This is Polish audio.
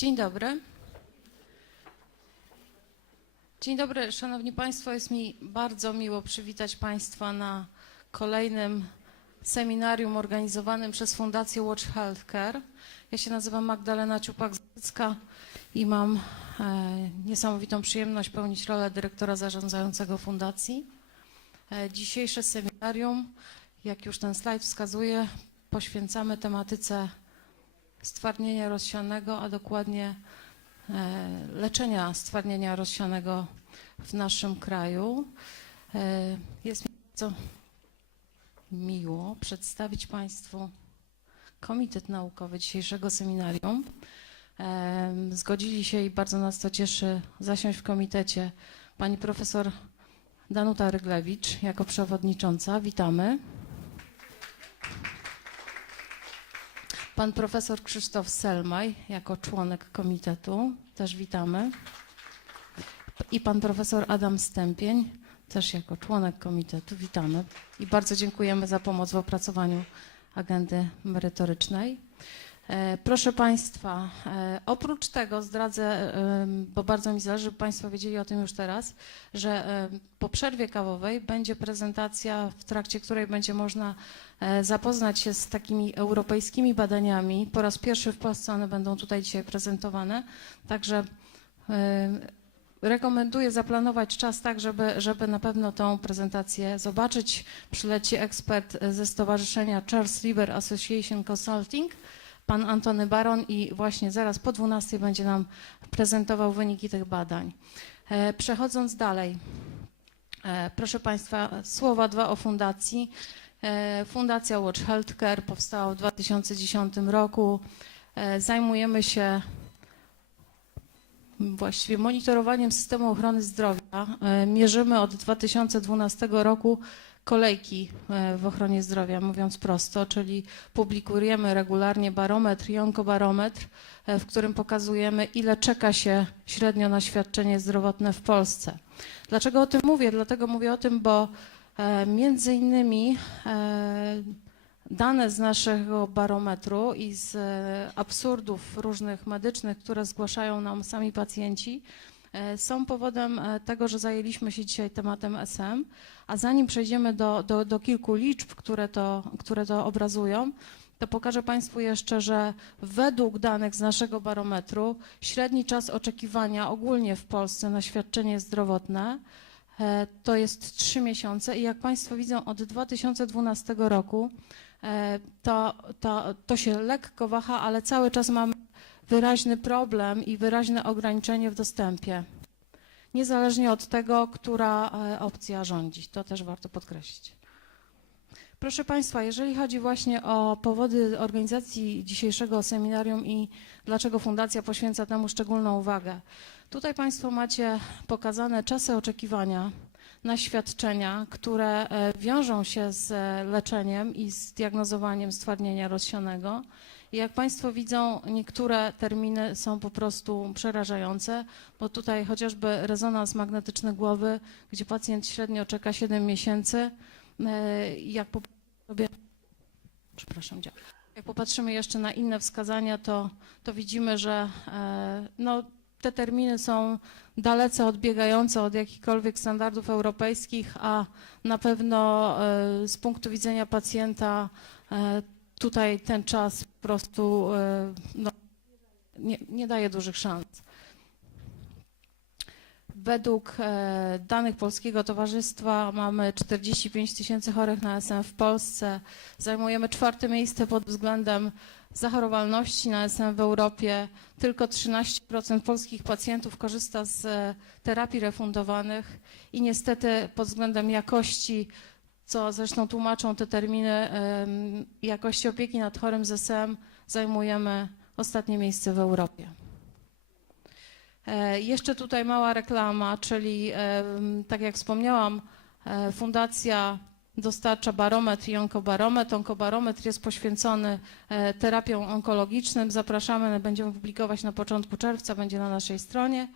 Dzień dobry. Dzień dobry, Szanowni Państwo. Jest mi bardzo miło przywitać Państwa na kolejnym seminarium organizowanym przez Fundację Watch Healthcare. Ja się nazywam Magdalena Ciupak-Zycka i mam e, niesamowitą przyjemność pełnić rolę dyrektora zarządzającego fundacji. E, dzisiejsze seminarium, jak już ten slajd wskazuje, poświęcamy tematyce stwardnienia rozsianego, a dokładnie e, leczenia stwardnienia rozsianego w naszym kraju. E, Jest mi bardzo miło przedstawić Państwu Komitet Naukowy dzisiejszego seminarium. E, Zgodzili się i bardzo nas to cieszy zasiąść w komitecie pani profesor Danuta Ryglewicz jako przewodnicząca. Witamy. Pan profesor Krzysztof Selmaj jako członek komitetu, też witamy. I pan profesor Adam Stępień, też jako członek komitetu, witamy. I bardzo dziękujemy za pomoc w opracowaniu agendy merytorycznej. E, Proszę Państwa, e, oprócz tego zdradzę, em, bo bardzo mi zależy, żeby Państwo wiedzieli o tym już teraz, że po przerwie kawowej będzie prezentacja, w trakcie której będzie można e, zapoznać się z takimi europejskimi badaniami. Po raz pierwszy w Polsce one będą tutaj dzisiaj prezentowane, także rekomenduję zaplanować czas tak, żeby, żeby na pewno tą prezentację zobaczyć. Przyleci ekspert ze Stowarzyszenia Charles River Association Consulting, pan Antony Baron i właśnie zaraz po 12 będzie nam prezentował wyniki tych badań. E, Przechodząc dalej, e, proszę Państwa, słowa dwa o fundacji. E, Fundacja Watch Healthcare powstała w 2010 roku. Zajmujemy się właściwie monitorowaniem systemu ochrony zdrowia. E, Mierzymy od 2012 roku kolejki e, w ochronie zdrowia, mówiąc prosto, czyli publikujemy regularnie barometr i onkobarometr, e, w którym pokazujemy, ile czeka się średnio na świadczenie zdrowotne w Polsce. Dlaczego o tym mówię? Dlatego mówię o tym, bo między innymi dane z naszego barometru i z absurdów różnych medycznych, które zgłaszają nam sami pacjenci, są powodem e, tego, że zajęliśmy się dzisiaj tematem SM. A zanim przejdziemy do, do, do kilku liczb, które to, które to obrazują, to pokażę Państwu jeszcze, że według danych z naszego barometru średni czas oczekiwania ogólnie w Polsce na świadczenie zdrowotne e, to jest 3 miesiące i jak Państwo widzą od 2012 roku e, to, to, to się lekko waha, ale cały czas mamy wyraźny problem i wyraźne ograniczenie w dostępie. Niezależnie od tego, która e, opcja rządzi. To też warto podkreślić. Proszę Państwa, jeżeli chodzi właśnie o powody organizacji dzisiejszego seminarium i dlaczego Fundacja poświęca temu szczególną uwagę, tutaj Państwo macie pokazane czasy oczekiwania na świadczenia, które e, wiążą się z e, leczeniem i z diagnozowaniem stwardnienia rozsianego. I jak Państwo widzą, niektóre terminy są po prostu przerażające, bo tutaj chociażby rezonans magnetyczny głowy, gdzie pacjent średnio czeka 7 miesięcy, e, jak sobie, przepraszam, dział. jak popatrzymy jeszcze na inne wskazania, to, to widzimy, że no, te terminy są dalece odbiegające od jakichkolwiek standardów europejskich, a na pewno e, z punktu widzenia pacjenta e, tutaj ten czas po prostu e, no, nie, nie daje dużych szans. Według e, danych Polskiego Towarzystwa mamy 45 tysięcy chorych na SM w Polsce. Zajmujemy czwarte miejsce pod względem zachorowalności na SM w Europie. Tylko 13% polskich pacjentów korzysta z e, terapii refundowanych i niestety pod względem jakości, co zresztą tłumaczą te terminy, jakości opieki nad chorym z SM zajmujemy ostatnie miejsce w Europie. E, Jeszcze tutaj mała reklama, czyli em, tak jak wspomniałam, e, fundacja dostarcza barometr i onkobarometr. Onkobarometr jest poświęcony e, terapiom onkologicznym. Zapraszamy, będziemy publikować na początku czerwca, będzie na naszej stronie.